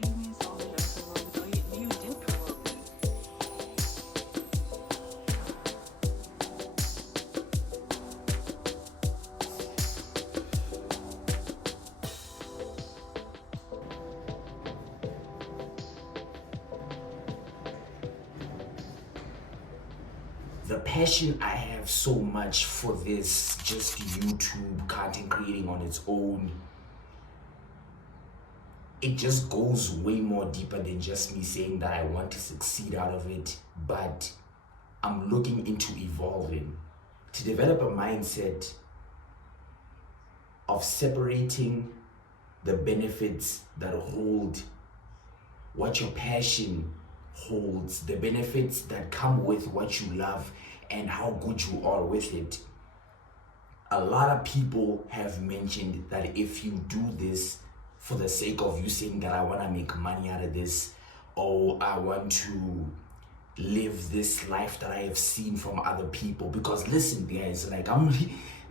What do you mean songs you don't grow up with? Oh, you did grow up with. The passion I have so much for this, just YouTube content creating on its own, it just goes way more deeper than just me saying that I want to succeed out of it, but I'm looking into evolving to develop a mindset of separating the benefits that hold what your passion holds, the benefits that come with what you love and how good you are with it. A lot of people have mentioned that if you do this for the sake of you saying that I want to make money out of this, or I want to live this life that I have seen from other people, because listen guys, like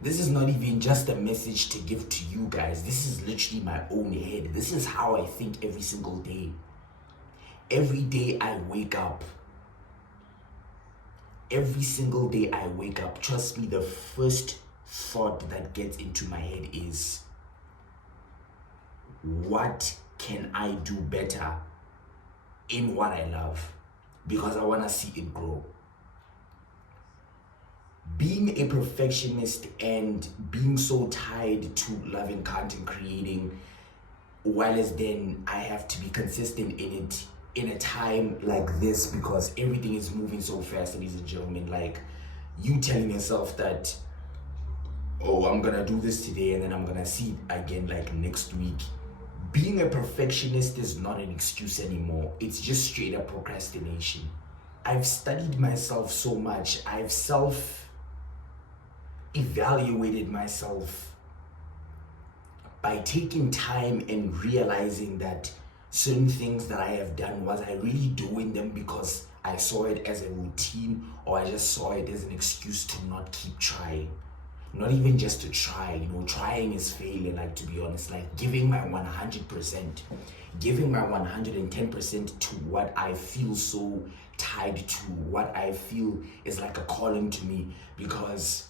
this is not even just a message to give to you guys, this is literally my own head. This is how I think every single day. Every day I wake up, trust me, the first thought that gets into my head is, what can I do better in what I love? Because I want to see it grow. Being a perfectionist and being so tied to loving content creating, while as then I have to be consistent in it in a time like this, because everything is moving so fast, ladies and gentlemen. Like, you telling yourself that, oh, I'm gonna do this today and then I'm gonna see it again like next week. Being a perfectionist is not an excuse anymore. It's just straight up procrastination. I've studied myself so much. I've self-evaluated myself by taking time and realizing that certain things that I have done, was I really doing them because I saw it as a routine, or I just saw it as an excuse to not keep trying? Not even just to try, trying is failing, like, to be honest. Like, giving my 100%, giving my 110% to what I feel so tied to, what I feel is like a calling to me, because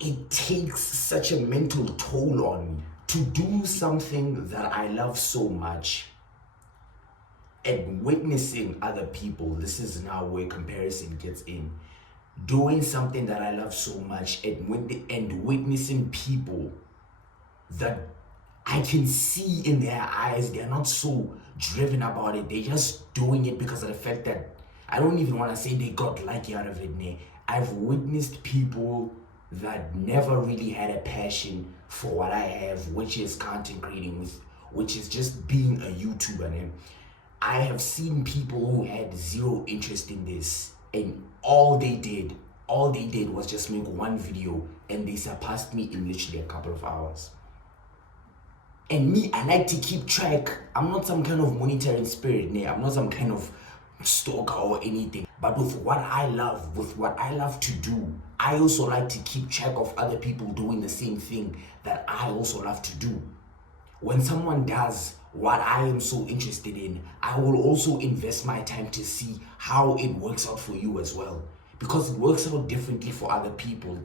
it takes such a mental toll on me to do something that I love so much. And witnessing other people, this is now where comparison gets in. Doing something that I love so much and witnessing people that I can see in their eyes, they're not so driven about it. They're just doing it because of the fact that, I don't even want to say they got lucky out of it. I've witnessed people that never really had a passion for what I have, which is content creating, which is just being a YouTuber. I have seen people who had zero interest in this, and all they did was just make one video, and they surpassed me in literally a couple of hours. And me, I like to keep track. I'm not some kind of monitoring spirit. I'm not some kind of stalker or anything. But with what I love to do, I also like to keep track of other people doing the same thing that I also love to do. When someone does what I am so interested in, I will also invest my time to see how it works out for you as well. Because it works out differently for other people.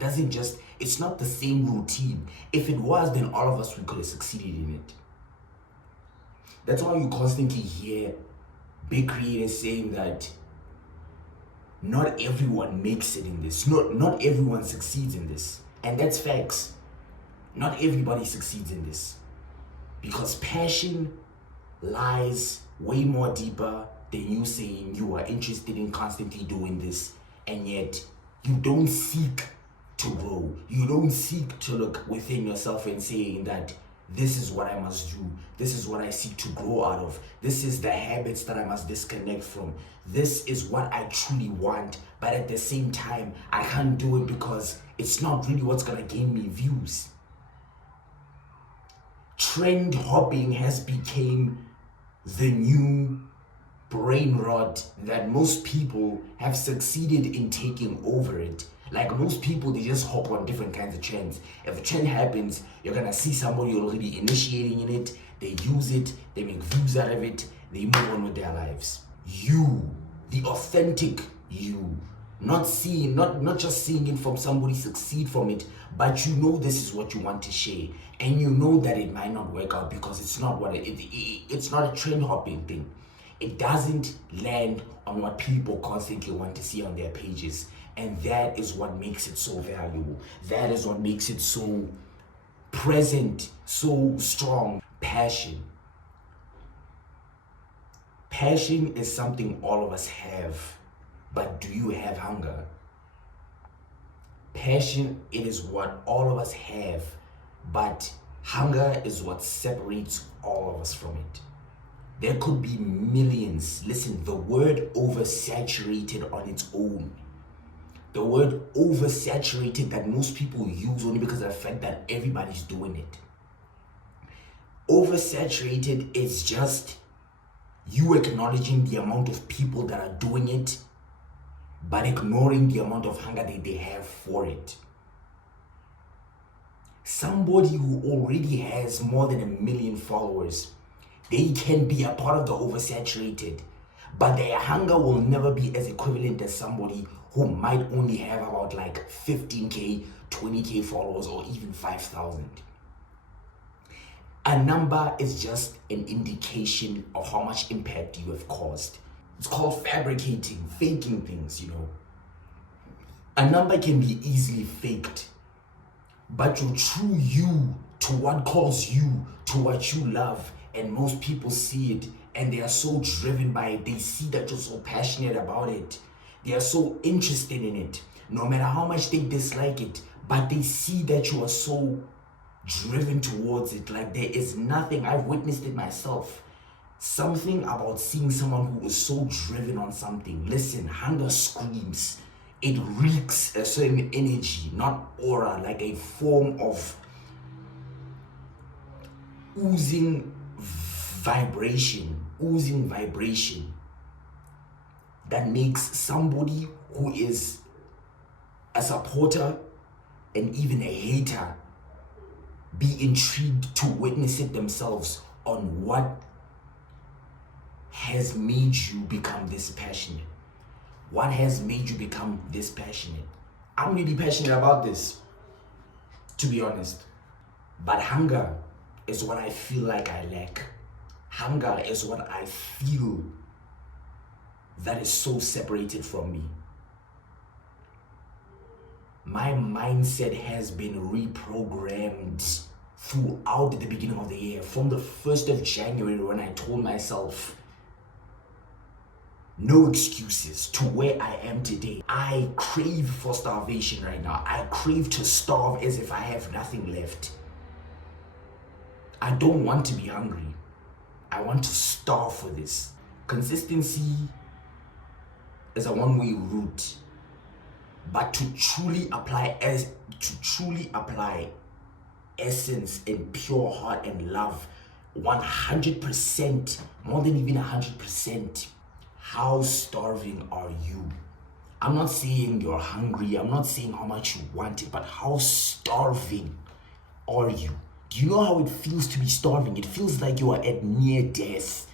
It's not the same routine. If it was, then all of us, we could have succeeded in it. That's why you constantly hear big creators saying that not everyone makes it in this. Not everyone succeeds in this. And that's facts. Not everybody succeeds in this. Because passion lies way more deeper than you saying you are interested in constantly doing this, and yet you don't seek to grow. You don't seek to look within yourself and saying that this is what I must do. This is what I seek to grow out of. This is the habits that I must disconnect from. This is what I truly want, but at the same time, I can't do it because it's not really what's gonna gain me views. Trend hopping has become the new brain rot that most people have succeeded in taking over it. Like most people, they just hop on different kinds of trends. If a trend happens, you're gonna see somebody already initiating in it, they use it, they make views out of it, they move on with their lives. You, the authentic you, not just seeing it from somebody succeed from it, but you know this is what you want to share, and you know that it might not work out because it's not what it's not a trend hopping thing. It doesn't land on what people constantly want to see on their pages, and that is what makes it so valuable. That is what makes it so present, so strong. Passion. Passion is something all of us have, but do you have hunger? Passion, it is what all of us have, but hunger is what separates all of us from it. There could be millions. Listen, the word oversaturated on its own. The word oversaturated that most people use only because of the fact that everybody's doing it. Oversaturated is just you acknowledging the amount of people that are doing it, but ignoring the amount of hunger that they have for it. Somebody who already has more than 1 million followers, they can be a part of the oversaturated, but their hunger will never be as equivalent as somebody who might only have about like 15K, 20K followers, or even 5,000. A number is just an indication of how much impact you have caused. It's called fabricating, faking things, you know. A number can be easily faked, but your true you, to what calls you, to what you love, and most people see it and they are so driven by it. They see that you're so passionate about it. They are so interested in it, no matter how much they dislike it, but they see that you are so driven towards it. Like there is nothing, I've witnessed it myself. Something about seeing someone who is so driven on something. Listen, hunger screams. It reeks a certain energy, not aura, like a form of oozing vibration that makes somebody who is a supporter and even a hater be intrigued to witness it themselves on what has made you become this passionate. What has made you become this passionate? I'm really passionate about this, to be honest. But hunger is what I feel like I lack. Hunger is what I feel that is so separated from me. My mindset has been reprogrammed throughout the beginning of the year. From the 1st of January, when I told myself, no excuses, to where I am today. I crave for starvation right now. I crave to starve as if I have nothing left. I don't want to be hungry. I want to starve for this. Consistency is a one-way route, but to truly apply essence and pure heart and love, 100%, more than even 100%. How starving are you? I'm not saying you're hungry. I'm not saying how much you want it, but how starving are you? Do you know how it feels to be starving? It feels like you are at near death.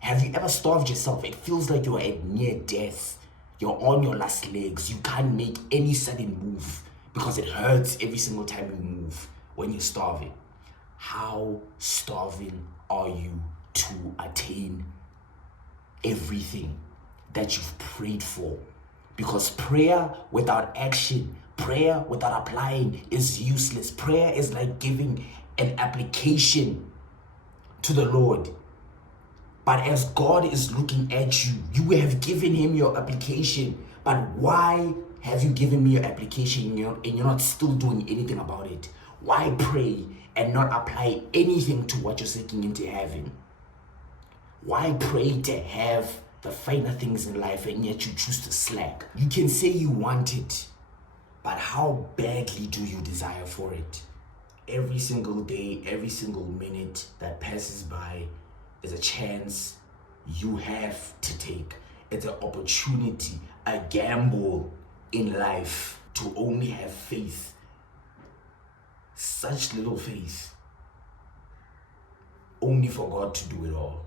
Have you ever starved yourself? It feels like you are at near death. You're on your last legs. You can't make any sudden move because it hurts every single time you move when you're starving. How starving are you to attain everything that you've prayed for? Because prayer without action, prayer without applying is useless. Prayer is like giving an application to the Lord. But as God is looking at you, you have given him your application. But why have you given me your application and you're not still doing anything about it? Why pray and not apply anything to what you're seeking into having? Why pray to have the finer things in life and yet you choose to slack? You can say you want it, but how badly do you desire for it? Every single day, every single minute that passes by is a chance you have to take. It's an opportunity, a gamble in life to only have faith, such little faith, only for God to do it all.